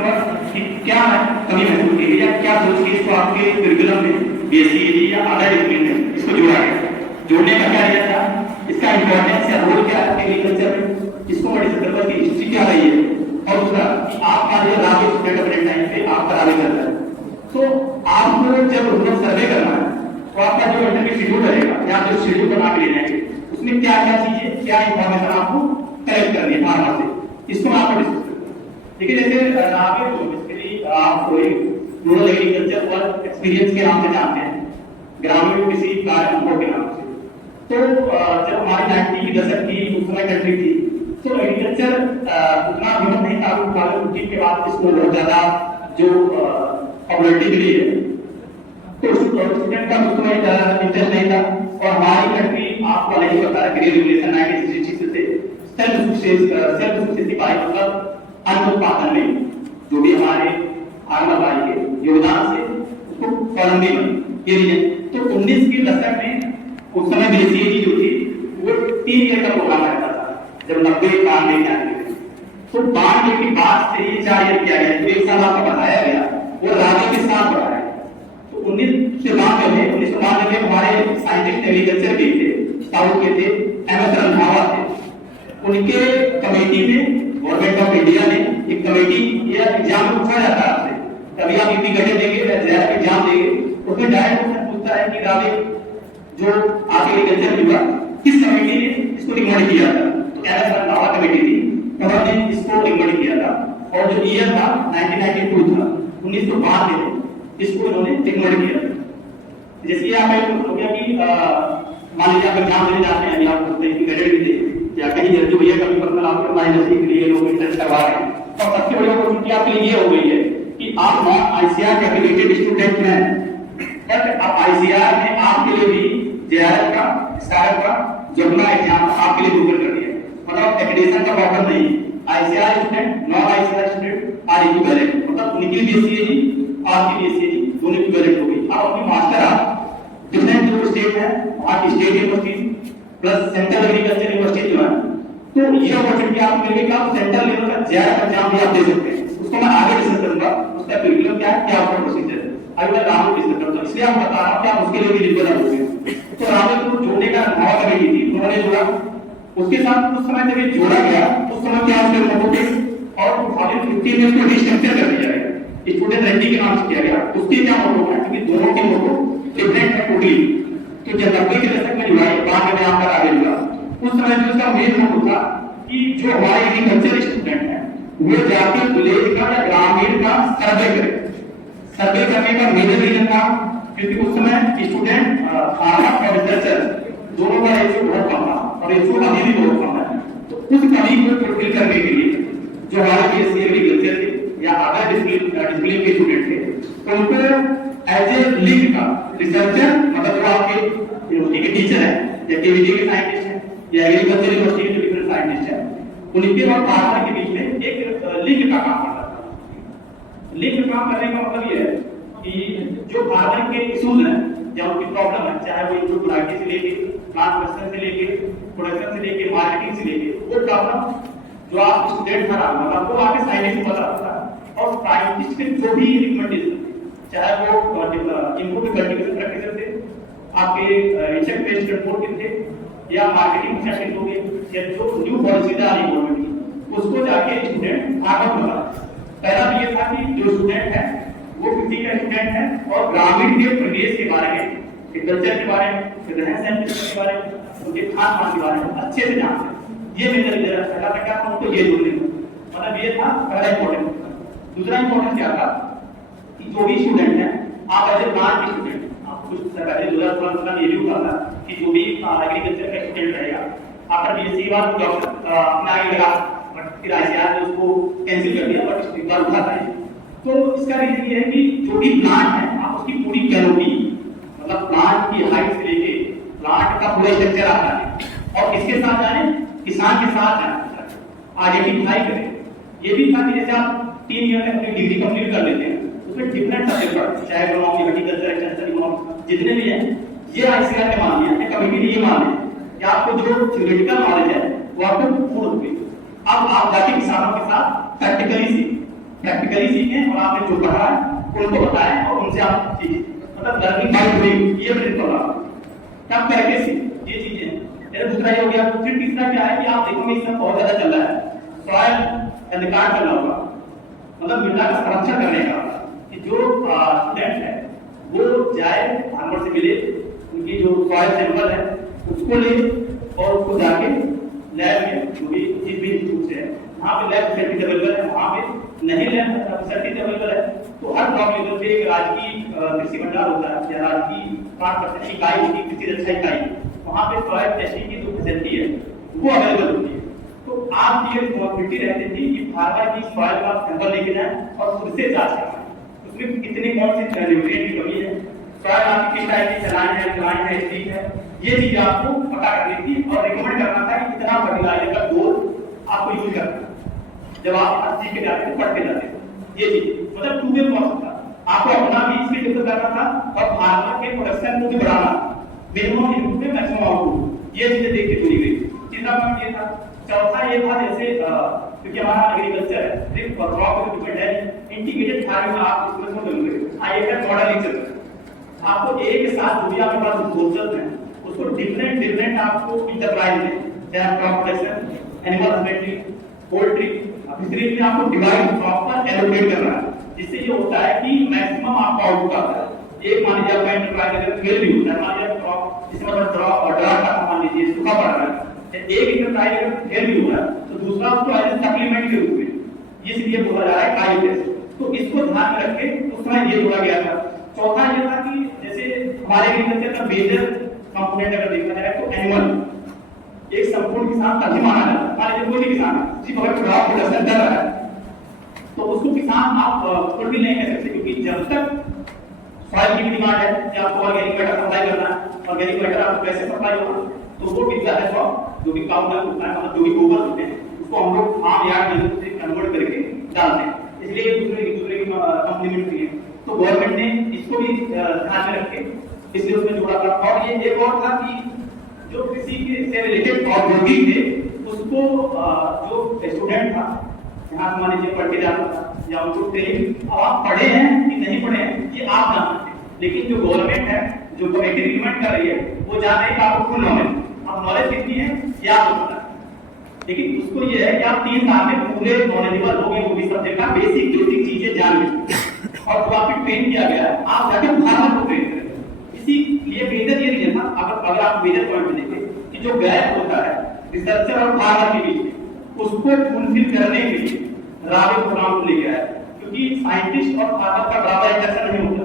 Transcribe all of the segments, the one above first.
करूंगा कि क्या कमी महसूस की या क्या सोच के इसको आपके करिकुलम में बीएससी या अदर डिसिप्लिन में इसको जोड़ा गया, जोड़ने का क्या रीजन था, इसका इंपॉर्टेंस या रोल क्या है एग्रीकल्चर में, इसको मैं डिस्कस करूंगा कि हिस्ट्री क्या रही है, और दूसरा कि आप मान लीजिए रावे स्टूडेंट अपने टाइम पे आप रावे करता है, तो आपको जब रूरल सर्वे करना है तो आपका जो इंटरव्यू शेड्यूल रहेगा या जो शेड्यूल बना के ले जाएंगे उसमें क्या क्या चीजें क्या इंफॉर्मेशन आपको कलेक्ट करनी है फार्मर से, इसको आपको डिस्कस करना है। ठीक है, जैसे रावे को बेसिकली आप कोई रूरल एग्रीकल्चर वर्क एक्सपीरियंस के नाम से जानते हैं, ग्रामीण कृषि कार्य अनुभव के नाम से। तो जब हमारी 90 की दशक की उस समय कंट्री थी तो एग्रीकल्चर उतना विमत नहीं था, 2015 के बाद इसको बहुत ज्यादा जो पॉपुलैरिटी मिली है, तो स्टूडेंट का उस समय इंटरेस्ट नहीं था। और हमारी कंट्री आपको अलग ही पता है ग्रीन रेगुलेशन 1966 से सेल्फ सफिशिएंसी पाई, मतलब अन्न उत्पादन में जो भी हमारे आगमा भाई के योगदान से उसको स्वावलंबी बने ये रीजन। तो 19 के दशक में उस समय बीसीएजी जो थी वो 3 ईयर का प्रोग्राम रहता था, जब 90 92 के आगे तो 92 के बाद से ये 4 ईयर किया गया, तो 1 साल आपको बताया गया वो राजे के साथ बढ़ा है। तो 1992 में हमारे साइंटिस्ट एग्रीकल्चर के थे, साउथ के थे, एमएस रंधावा थे, उनके कमेटी में गवर्नमेंट ऑफ इंडिया ने एक कमेटी या एग्जाम पूछा जाता है आपसे, कभी आप यूपी गठे देंगे या जैप एग्जाम देंगे, उसमें डायरेक्ट क्वेश्चन पूछता है कि रावे जो आपके एग्रीकल्चर विभाग किस कमेटी ने इसको रिकमेंड किया था, तो एमएस रंधावा कमेटी थी, उन्होंने इसको रिकमेंड किया था। और जो ईयर था 1992 था, 1992 में इसको इन्होंने रिकमेंड किया। जैसे आप हो गया कि मान लीजिए आप एग्जाम देने जाते हैं या आप बोलते हैं कि गैजेट भी दे या कहीं जल्दी भैया कभी पर्सनल आपको हमारी नौकरी के लिए लोग इंटरेस्ट करवा रहे हैं, और सबसे बड़ी अपॉर्चुनिटी आपके लिए ये हो गई है कि आप नॉन आईसीआर एफिलिएटेड स्टूडेंट हैं, बट आप आईसीआर में आपके लिए भी जेआरएफ का स्टार्ट का जमुना एग्जाम आपके लिए गूगल कर दिया, मतलब एक्रेडिटेशन का प्रॉब्लम नहीं, ICR student non ICR student are equivalent, मतलब उनके लिए बीसीएजी आपके लिए सीएजी दोनों इक्विवेलेंट हो गई। आप अपनी मास्टर आप डिफरेंट जो स्टेट है वहाँ की state university plus central agriculture university जो है, तो ये अपॉर्चुनिटी आपको मिल गई कि आप सेंट्रल लेवल का जेआरएफ एग्जाम भी आप दे सकते हैं। उसको मैं आगे डिस्कस करूंगा, उसका करिकुलम क्या है, क्या उसका प्रोसीजर है, अभी मैं राहुल डिस्कस करूंगा, इसलिए आप बता रहा हूं कि आप उसके लिए भी एलिजिबल होंगे। तो राहुल को जोड़ने का नवा कमेटी थी, उन्होंने जोड़ा, उसके साथ उस समय जब ये जोड़ा गया उस समय क्या उसके मोटो थे, और 2015 में उसको रिस्ट्रक्चर कर दिया गया, स्टूडेंट रेड्डी के नाम से किया गया। उसके क्या मोटो है, क्योंकि दोनों के मोटो डिफरेंट है टोटली, तो जब 90 के दशक में जुड़ा बाद में यहाँ पर आगे जुड़ा, उस समय जो उसका मेन मोटो था कि जो हमारे एग्रीकल्चर स्टूडेंट हैं वो जाके विलेज का या ग्रामीण का सर्वे करें। सर्वे करने का मेजर रीजन था क्योंकि उस समय स्टूडेंट फार्मर और रिसर्चर दोनों का रेशियो बहुत कम था, और रेशियो अभी भी बहुत कम है। तो उस कमी को फुलफिल करने के लिए जो हमारे बीएससी एग्रीकल्चर थे या अदर डिसिप्लिन के स्टूडेंट थे, तो उनको एज ए लिंक का रिसर्चर, मतलब जो आपके यूनिवर्सिटी के टीचर है या केवीडी के साइंटिस्ट है या एग्रीकल्चर यूनिवर्सिटी के डिफरेंट साइंटिस्ट है, उनके और फार्मर के बीच में एक लिंक का काम करता था। लिंक काम करने का मतलब ये है कि जो फार्मर के इश्यूज हैं या उनकी प्रॉब्लम है, चाहे वो इनपुट वैरायटी से लेके ट्रांसमिशन से लेके प्रोडक्शन से लेके मार्केटिंग से लेके, वो प्रॉब्लम जो आप स्टूडेंट था मतलब वो आपके साइंटिस्ट को बता सकता है, और साइंटिस्ट के जो भी रिकमेंडेशन चाहे वो इनपुट कल्टीवेशन प्रैक्टिसेस थे, आपके इंसेक्ट पेस्ट कंट्रोल के थे या मार्केटिंग प्रैक्टिस हो गई या जो न्यू पॉलिसी आ रही गवर्नमेंट की, उसको जाके स्टूडेंट आगत बता। पहला तो ये था कि जो स्टूडेंट है वो किसी का स्टूडेंट है और ग्रामीण के प्रदेश के बारे में, कल्चर के बारे में, रहन सहन के बारे में, उनके खान पान के बारे में अच्छे से जानते हैं। ये मेरा लीडर पहला था क्या था उनको ये जोड़ने का मतलब ये था पहला इंपॉर्टेंट। दूसरा इंपॉर्टेंट क्या था कि जो भी स्टूडेंट है आप एज ए प्लांट के स्टूडेंट, आप कुछ पहले 2016 में ये भी हुआ था कि जो भी एग्रीकल्चर का स्टूडेंट रहेगा आफ्टर बीएससी के बाद डॉक्टर अपना आगे लगा, बट फिर आईसीआर ने उसको कैंसिल कर दिया, बट इस बार उठा था। तो इसका रीजन ये है कि जो भी प्लांट है आप उसकी पूरी कैनोपी, मतलब प्लांट की हाइट से लेके प्लांट का पूरा स्ट्रक्चर आता है, और इसके साथ जाने किसान के साथ आइडेंटिफाई करें। ये भी था कि जैसे आप 3 ईयर में अपनी डिग्री कंप्लीट कर लेते हैं, उसमें डिफरेंट सब्जेक्ट पढ़ते हैं, चाहे इकोनॉमिक्स, एग्रीकल्चर, एक्सटेंशन इकोनॉमिक्स जितने भी हैं, ये आईसीआर ने मान लिया है, कमिटी ने ये मान लिया कि आपको जो थ्योरेटिकल नॉलेज है वो आपको पूर्ण हो गई। अब आप जाके किसानों के साथ प्रैक्टिकली सीख, प्रैक्टिकली सीखें और आपने जो पढ़ा है उनको बताएं और उनसे आप सीखें, मतलब लर्निंग बाय डूइंग, ये प्रिंसिपल है। तब करके सीख ये चीजें। मेरा दूसरा ये हो गया। फिर तीसरा क्या है कि आप देखोगे इसमें बहुत ज्यादा चल रहा है सॉइल रिकॉर्ड चल रहा होगा, मतलब मृदा का संरक्षण करने का, कि जो स्टूडेंट है वो जाए फार्मर से मिले, उनकी जो सॉइल सैंपल है उसको ले और उसको जाके लैब में जो भी जिस भी इंस्टीट्यूट से है वहाँ पे लैब फैसिलिटी अवेलेबल है, वहाँ पे नहीं लैब फैसिलिटी अवेलेबल है तो हर ब्लॉक लेवल पे एक राजकीय कृषि भंडार होता है या राजकीय 5% इकाई होती है, कृषि रक्षा इकाई, वहाँ पे सॉइल टेस्टिंग की जो फैसिलिटी है वो अवेलेबल होती है। तो आप ये रिस्पॉन्सिबिलिटी रहती थी कि फार्मर की सॉइल का सैंपल लेके जाए और खुद से जांच कराएं उसमें कितनी कौन सी न्यूट्रिएंट की कमी है, सॉइल आपकी किस टाइप की चलाइन है स्टीक है, ये चीज आपको पता करनी थी और रिकमेंड करना था कि कितना फर्टिलाइजर का डोज आपको यूज करना है जब आप सीख के जाते थे, पढ़ के जाते थे। ये चीज मतलब 2 वे प्रोसेस था, आपको अपना भी स्किल डेवलप करना था और फार्मर के प्रोडक्शन को भी बढ़ाना, मिनिमम इनपुट में मैक्सिमम आउटपुट, ये चीजें देख के पूरी गई। तीसरा पॉइंट ये था। चौथा ये था जैसे क्योंकि हमारा एग्रीकल्चर है सिर्फ क्रॉप पे डिपेंड है, इंटीग्रेटेड फार्मिंग आप इसमें समझोगे आईएफएस मॉडल ही चल आपको एक साथ जो भी आपके पास रिसोर्सेज हैं उसको डिफरेंट आपको इंटरप्राइज में चाहे crop production, animal husbandry, poultry, fisheries में आपको डिवाइड प्रॉपर एलोकेट करना है, जिससे ये होता है कि मैक्सिमम आपका आउटपुट आता है। एक मान लीजिए आपका इंटरप्राइज अगर फेल भी होता है, मान लीजिए क्रॉप जिसमें मतलब ड्रॉट का मान लीजिए सूखा पड़ रहा है, एक इंटरप्राइज अगर फेल भी हो रहा है तो दूसरा उसको एज ए सप्लीमेंट के रूप में इसलिए बोला जा रहा है काई टेस्ट, तो इसको ध्यान में रख के उस समय ये जोड़ा गया था। चौथा ये था कि जैसे हमारे एग्रीकल्चर का मेजर कंपोनेंट अगर देखा जाए तो एनिमल एक संपूर्ण किसान तभी माना जाता है। मान लीजिए कोई भी किसान सिर्फ अगर क्रॉप प्रोडक्शन कर रहा है तो उसको किसान आप खुद भी नहीं कह सकते, क्योंकि जब तक सॉइल की डिमांड है कि आपको ऑर्गेनिक मैटर सप्लाई करना है, ऑर्गेनिक मैटर आपको कैसे सप्लाई होगा तो वो भी जाता है जो भी काउ डंग होता है, मतलब जो भी गोबर होते हैं उसको हम लोग फार्म यार्ड में से कन्वर्ट करके डालते हैं, इसलिए एक दूसरे की कंप्लीमेंट्री है। तो गवर्नमेंट ने इसको भी ध्यान में रख के इसलिए उसमें जोड़ा था। और ये एक और था कि जो कृषि से रिलेटेड औद्योगिक थे उसको जो स्टूडेंट था यहाँ मान लीजिए पढ़ के जाता था या उनको ट्रेनिंग, अब आप पढ़े हैं कि नहीं पढ़े हैं ये आप जान सकते हैं, लेकिन जो गवर्नमेंट है जो रिकमेंड कर रही है वो जान रही है कि आपको फुल नॉलेज, अब नॉलेज कितनी है ये आप पता है, लेकिन उसको ये है कि आप 3 साल में पूरे नॉलेजेबल हो गए, वो भी सब्जेक्ट का बेसिक चीजें जान गए और जो आपको ट्रेन किया गया है आप जाके फार्मर को ट्रेन करें। इसीलिए मेजर ये रीजन था, अगर आप मेजर पॉइंट में देखें कि जो गैप होता है रिसर्चर और फार्मर के बीच में उसको फुलफिल करने के लिए रावे प्रोग्राम को ले गया है, क्योंकि साइंटिस्ट और फार्मर का बराबर इंटरेक्शन नहीं होता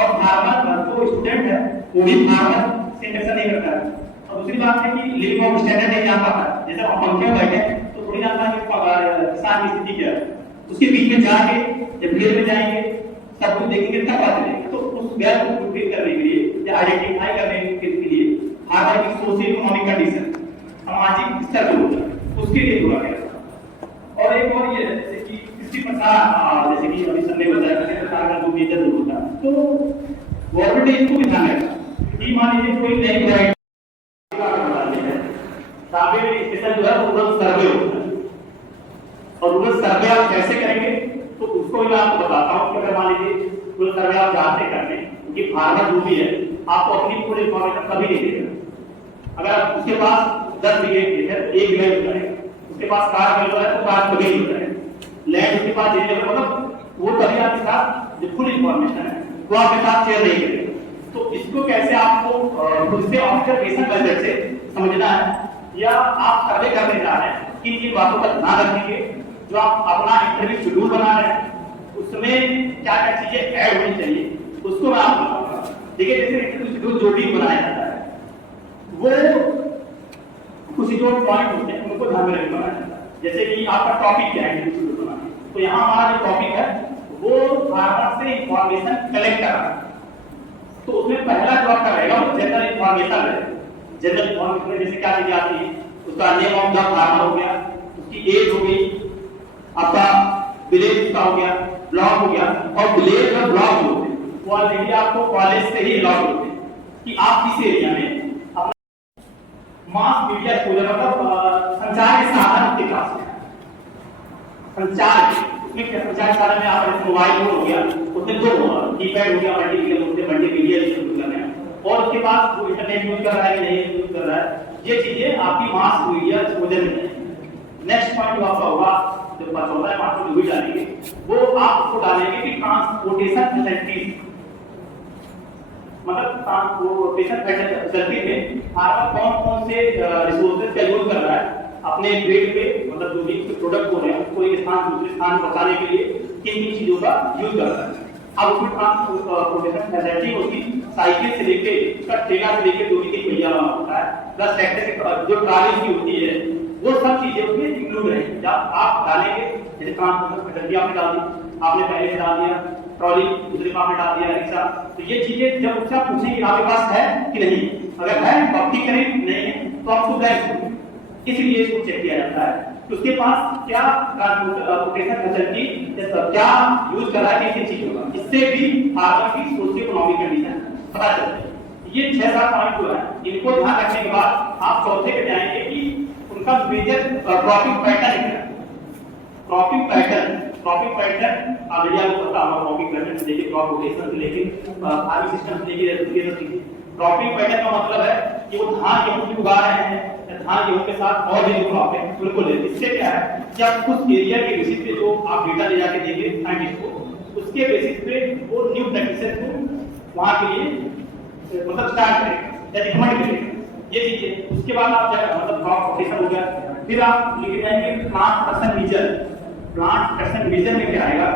और फार्मर जो स्टूडेंट है वो भी फार्मर से इंटरेक्शन नहीं करता है। और दूसरी बात है कि लिविंग ऑफ स्टैंडर्ड नहीं जान पाता, जैसे हम पंखे में बैठे तो थोड़ी जानता है कि किसान की स्थिति क्या है, उसके बीच में जाके जब फील्ड में जाएंगे सब कुछ देखेंगे तब पता चलेगा। तो उस गैप को फुलफिल करने के लिए या आइडेंटिफाई करने के लिए फार्मर की सोशल इकोनॉमिक कंडीशन सामाजिक स्तर जो होता है उसके लिए जोड़ा गया था। और एक और ये जैसे कि कृषि प्रसार, जैसे कि अभी सर ने बताया कि सरकार का जो मेजर रोल होता है तो गवर्नमेंट ने इसको भी ध्यान रखा कि मान लीजिए कोई नई वैरायटी स्पेशल जो है रूरल सर्वे होता है और रूरल सर्वे आप कैसे करेंगे तो उसको मैं आपको बताता हूँ कि अगर मान लीजिए रूरल सर्वे आप जानते करने कि फार्मर जो भी है आपको अपनी पूरी इंफॉर्मेशन कभी नहीं देगा। अगर उसके पास 10 बीघे है 1 बीघा होता है, उसके पास कार मिल रहा है तो कार कभी नहीं होता है, लैंड उसके पास जितने मतलब वो तभी आपके साथ जो फुल इंफॉर्मेशन है वो आपके साथ शेयर नहीं करेगा। तो इसको कैसे आपको खुद से ऑब्जर्वेशन मेथड से समझना है या आप सर्वे करने जा रहे हैं कि इन बातों का ध्यान रखेंगे, जो आप अपना इंटरव्यू शेड्यूल बना रहे हैं उसमें क्या क्या चीजें ऐड होनी चाहिए उसको मैं आपको बताऊंगा। देखिए जैसे इंटरव्यू शेड्यूल जो भी बनाया जाता है वो कुछ जो पॉइंट होते हैं उनको ध्यान में रखकर बनाया जाता है। जैसे कि आपका टॉपिक क्या है इंटरव्यू शेड्यूल बनाने, तो यहाँ हमारा जो टॉपिक है वो फार्मर से इंफॉर्मेशन कलेक्ट करना है, तो उसमें पहला जो आपका रहेगा वो जनरल इंफॉर्मेशन रहेगा। जनरल इंफॉर्मेशन में जैसे क्या चीजें आती है, उसका नेम ऑफ द फार्मर हो गया, उसकी एज हो गई, आपका विलेज उसका हो गया, ब्लॉक हो गया, और विलेज और ब्लॉक होते हैं वो ऑलरेडी आपको कॉलेज से ही अलॉट होते हैं कि आप किस एरिया में मास मीडिया एक्सपोजर मतलब संचार के साधन के पास संचार उसमें क्या रिचार्ज कार्ड में आप मोबाइल फोन हो गया, उसमें दो कीपैड हो गया, मल्टीमीडिया यूज करना है, और उसके बाद वो इंटरनेट यूज कर रहा है नहीं यूज कर रहा है, ये चीजें आपकी मास मीडिया एक्सपोजर में है। नेक्स्ट पॉइंट जो आपका होगा, जो 14 मार्च को जो डालेंगे वो आप उसको डालेंगे कि ट्रांसपोर्टेशन फैसिलिटीज, मतलब ट्रांसपोर्टेशन फैसिलिटी में फार्मर कौन कौन से रिसोर्सेज का यूज कर रहा है अपने ग्रेड पे, मतलब जो भी प्रोडक्ट हो रहे हैं उसको एक स्थान दूसरे स्थान पहुंचाने के लिए किन किन चीजों का यूज कर रहा है। अब उसमें ट्रांसपोर्टेशन फैसिलिटी होती साइकिल से लेके उसका ठेला से लेके 2-3 पहिया वाला होता है, प्लस ट्रैक्टर के जो ट्राली की होती है, वो सब चीजें उसमें इंक्लूड है। जब आप डालेंगे, जैसे ट्रांसपोर्टेशन फैसिलिटी आपने डाल दी, आपने पहले से डाल दिया, ट्रॉली दूसरे में आपने डाल दिया, रिक्शा, तो ये चीजें जब उससे आप पूछेंगे आपके पास है कि नहीं, अगर है तो आप ठीक करें, नहीं है तो आप खुद जाए, इसलिए इसको चेक किया जाता है कि उसके पास क्या ट्रांसपोर्टेशन फैसिलिटी क्या यूज कर रहा है, किन चीजों का, इससे भी फार्मर की सोशियो इकोनॉमिक कंडीशन पता चलती है। ये 6-7 पॉइंट जो है इनको ध्यान रखने के बाद आप चौथे पे जाएंगे कि उनका मेजर क्रॉपिंग पैटर्न क्या है। क्रॉपिंग पैटर्न ऑलरेडी आपको पता होगा, क्रॉपिंग पैटर्न से लेके क्रॉप रोटेशन से लेके फार्मिंग सिस्टम से लेके क्रॉपिंग पैटर्न का मतलब है कि वो धान गेहूं की उगा रहे हैं, धान गेहूं के साथ और भी जो क्रॉप है उनको ले, इससे क्या है कि आप उस एरिया के बेसिस पे जो आप डेटा ले जाके देंगे साइंटिस्ट को, उसके बेसिस पे वो न्यू प्रैक्टिसेस को वहां के लिए मतलब स्टार्ट करेंगे या रिकमेंड करेंगे ये चीजें। उसके बाद आप क्या मतलब क्रॉप रोटेशन हो गया, फिर आप लेके जाएंगे plant production major. Plant production major में क्या आएगा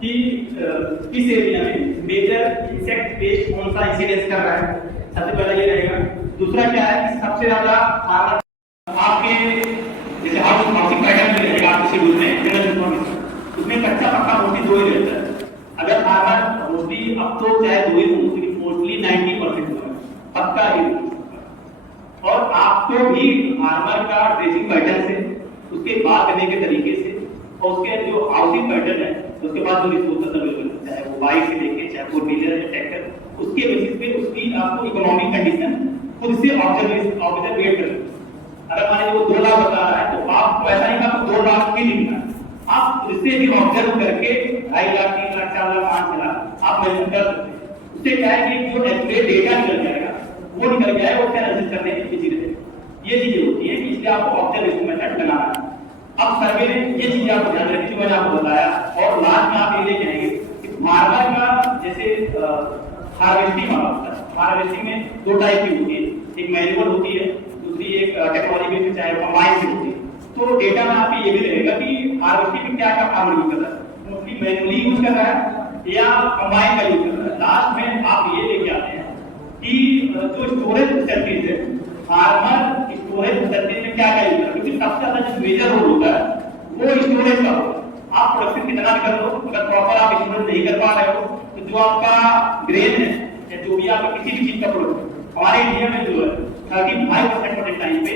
कि किस एरिया में मेजर इंसेक्ट पेस्ट कौन सा इंसिडेंस कर रहा है, सबसे पहले ये रहेगा। दूसरा क्या है कि सबसे ज्यादा आपके जैसे हाउसिंग पैटर्न में रहेगा, आप इसे बोलते हैं जनरल इन्फॉर्मेशन, उसमें कच्चा पक्का मोस्टली 2 ही रहता है। अगर फार्मर मोस्टली अब तो चाहे 2 ही मोस्टली 90% हुआ पक्का ही, और आपको भी फार्मर का ड्रेसिंग पैटर्न से, उसके बात करने के तरीके से, और उसके जो हाउसिंग पैटर्न है, उसके बाद जो रिसोर्सेज अवेलेबल है, चाहे वो बाइक से लेके चाहे वो डीलर है ट्रैक्टर, उसके बेसिस पे उसकी आपको इकोनॉमिक कंडीशन खुद से ऑब्जर्वेट करना। अगर मान लीजिए वो 2 लाख बता रहा है तो आपको ऐसा नहीं कि आपको 2 लाख भी लिखना है, आप उससे भी ऑब्जर्व करके 2.5 लाख 3 लाख 4 लाख 5 लाख आप मेजर कर सकते हैं। उससे क्या है कि जो एक्यूरेट डेटा निकल जाएगा वो निकल जाएगा, वो क्या एनालिसिस करने की चीजें ये चीजें होती है कि इसलिए आपको ऑब्जर्वेशन मेथड बनाना है। अब सर्वे ने ये चीजें आपको ध्यान रखनी जो मैंने आपको बताया, और लास्ट में आप ये कहेंगे कि फार्मर का जैसे हार्वेस्टिंग वाला होता है, हार्वेस्टिंग में 2 टाइप की होती है, एक मैनुअल होती है, दूसरी एक टेक्नोलॉजी में चाहे कंबाइन से होती है। तो डेटा में आपको ये भी रहेगा कि हार्वेस्टिंग में क्या क्या फार्मर यूज कर रहा है, मोस्टली मैनुअली यूज कर रहा है या कंबाइन का यूज कर रहा है। लास्ट में आप ये लेके आते हैं कि जो स्टोरेज फैसिलिटीज है, फार्मर स्टोरेज फैसिलिटीज में क्या क्या यूज कर रहा है, क्योंकि सबसे ज्यादा जो मेजर रोल होता है वो स्टोरेज का होगा। आप प्रोडक्शन कितना भी कर लो, अगर प्रॉपर आप स्टोरेज नहीं कर पा रहे हो तो जो आपका ग्रेन है या जो भी आपका किसी भी चीज का प्रोडक्ट, हमारे इंडिया में जो है 35% वाले टाइम पे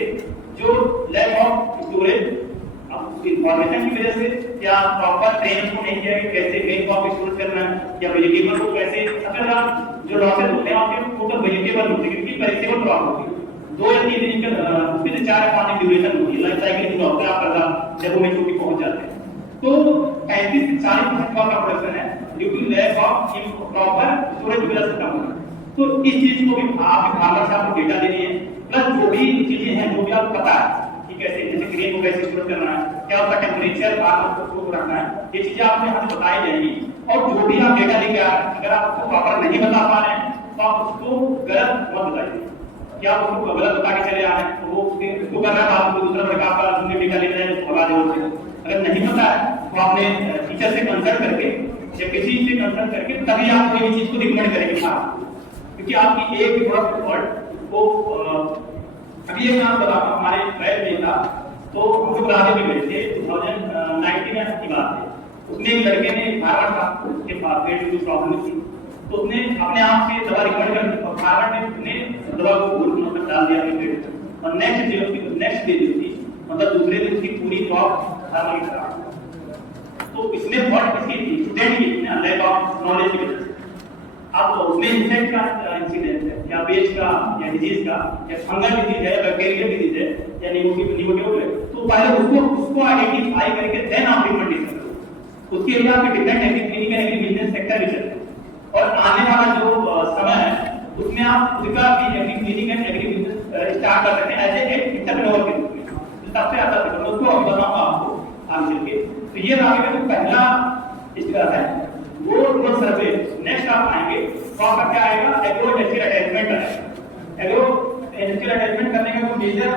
जो लैक ऑफ स्टोरेज इंफॉर्मेशन की वजह से या प्रॉपर ट्रेनिंग को नहीं किया कि कैसे ग्रेन को आप स्टोर करना है या वेजिटेबल को कैसे, अगर आप जो लॉसेस होते हैं आपके टोटल वेजिटेबल होते हैं क्योंकि पेरिशेबल क्रॉप होती है, 2 या 3 दिन का उसमें से 4 या 5 दिन ड्यूरेशन होती है, लाइफ साइकिल पूरा होता है आपका जब वो मेच्योरिटी पहुंच जाते हैं। तो 35 से 40% का प्रोडक्शन है due to lack of proper storage की वजह से कम होता है। तो इस चीज को भी आप फार्मर से आपको डेटा देनी है, प्लस जो भी चीजें हैं जो भी आपको पता है कि कैसे जैसे ग्रेन को कैसे स्टोर करना है, क्या उसका टेम्परेचर फार्मर को रखना है, ये चीजें आपको यहाँ से बताई जाएंगी। और जो भी आप डेटा लेके आ रहे हैं, अगर आप उसको प्रॉपर नहीं बता पा रहे हैं तो आप उसको गलत मत बताइए, क्या आप उसको गलत बता के चले आ रहे हैं तो वो जो कर रहा है आपको दूसरा लड़का आपका तुमने डेटा ले रहे हैं भगा दे। अगर नहीं पता है तो आपने टीचर से कंसल्ट करके या किसी से कंसल्ट करके तभी आप कोई चीज को रिकमेंड करेंगे क्योंकि आपकी एक प्रोडक्ट वर्ड को अभी एक नाम बताता हूं, हमारे बैच में था तो हम लोग राजे में गए थे 2019 में की बात है। उसने एक लड़के ने फार्मर था, उसके पास पेट की प्रॉब्लम थी तो उसने अपने आप से दवा रिकमेंड कर दी और फार्मर ने उसने दवा को मतलब डाल दिया अपने पेट में और नेक्स्ट डे जो थी मतलब दूसरे दिन उसकी पूरी क्रॉप फार्मर की खराब। तो इसमें फॉल्ट किसकी थी? स्टूडेंट की, लैक ऑफ नॉलेज की वजह से। अब उसमें इंसेक्ट का इंसिडेंट है या पेस्ट का या डिजीज का या फंगल डिजीज है, बैक्टीरियल डिजीज है या निमोनिया है, तो तो पहले उसको आइडेंटिफाई करके देन आप रिकमेंडेशन करो। उसके लिए आपके different agri agri business sector भी चलते हैं और आने वाला जो समय है उसमें आप खुद का भी agree clinic and agri business start कर सकते हैं एज ए एंटरप्रेन्योर के रूप में। तो सबसे ज्यादा उसको अभी बताऊंगा आपको आगे चल के। तो ये आपका जो पहला स्टेप है वो रोड सर्वे। नेक्स्ट आप आएंगे तो आपका क्या आएगा, एग्रो इंडस्ट्रियल अटैचमेंट आएगा। एग्रो इंडस्ट्रियल अटैचमेंट करने का जो मेजर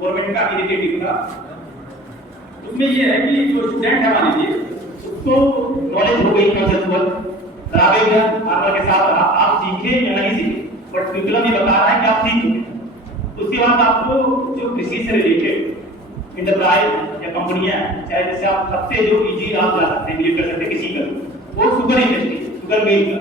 गवर्नमेंट का इनिशिएटिव था उसमें ये है कि जो स्टूडेंट है मान लीजिए उसको नॉलेज हो गई कंसेप्चुअल फार्मर के साथ आप सीखे या नहीं सीखे, बट करिकुलम ये बता रहा है कि आप सीख चुके। उसके बाद आपको जो कृषि से रिलेटेड इंटरप्राइज या कंपनियां चाहे जैसे आप सबसे जो इजी आप जा सकते हैं विजिट कर सकते हैं किसी का, वो शुगर इंडस्ट्री, शुगर मिल का,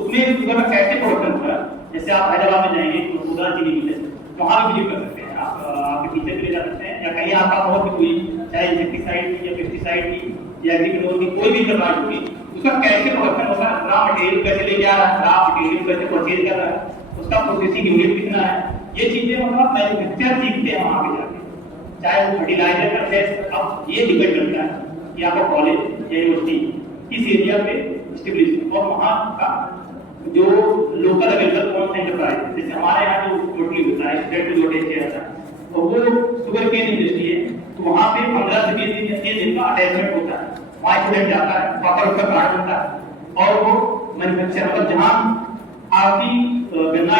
उसमें शुगर का कैसे प्रोडक्शन होता है। जैसे आप हैदराबाद में जाएंगे तो खुदा चीनी मिल है, वहां भी विजिट कर सकते हैं आप, आपके टीचर के लिए जा सकते हैं या कहीं आपका बहुत कोई चाहे इंसेक्टिसाइड की या पेस्टिसाइड की या एग्रीकल्चर की कोई भी इंटरप्राइज होगी, उसका कैसे प्रोडक्शन होगा, रॉ मटेरियल कैसे लेके आ रहा है, रॉ मटेरियल कैसे परचेज कर रहा है, उसका प्रोसेसिंग यूनिट कितना है, ये चीजें मतलब मैन्युफैक्चर सीखते हैं वहां पे जाके। चाहे वो फर्टिलाइजर का प्रोसेस, अब ये डिपेंड करता है कि आपका कॉलेज या यूनिवर्सिटी किस एरिया पे स्टेब्लिश और वहां का जो लोकल अवेलेबल कौन सा एंटरप्राइज। जैसे हमारे यहाँ जो टोटली होता है स्टेट टू लोटेज रहता है और वो शुगर केन इंडस्ट्री है, तो वहां पे 15 से 20 दिन का अटैचमेंट होता है। वहां स्टूडेंट जाता है, प्रॉपर उसका कार्ड होता है और वो मैन्युफैक्चर मतलब जहां आपकी गन्ना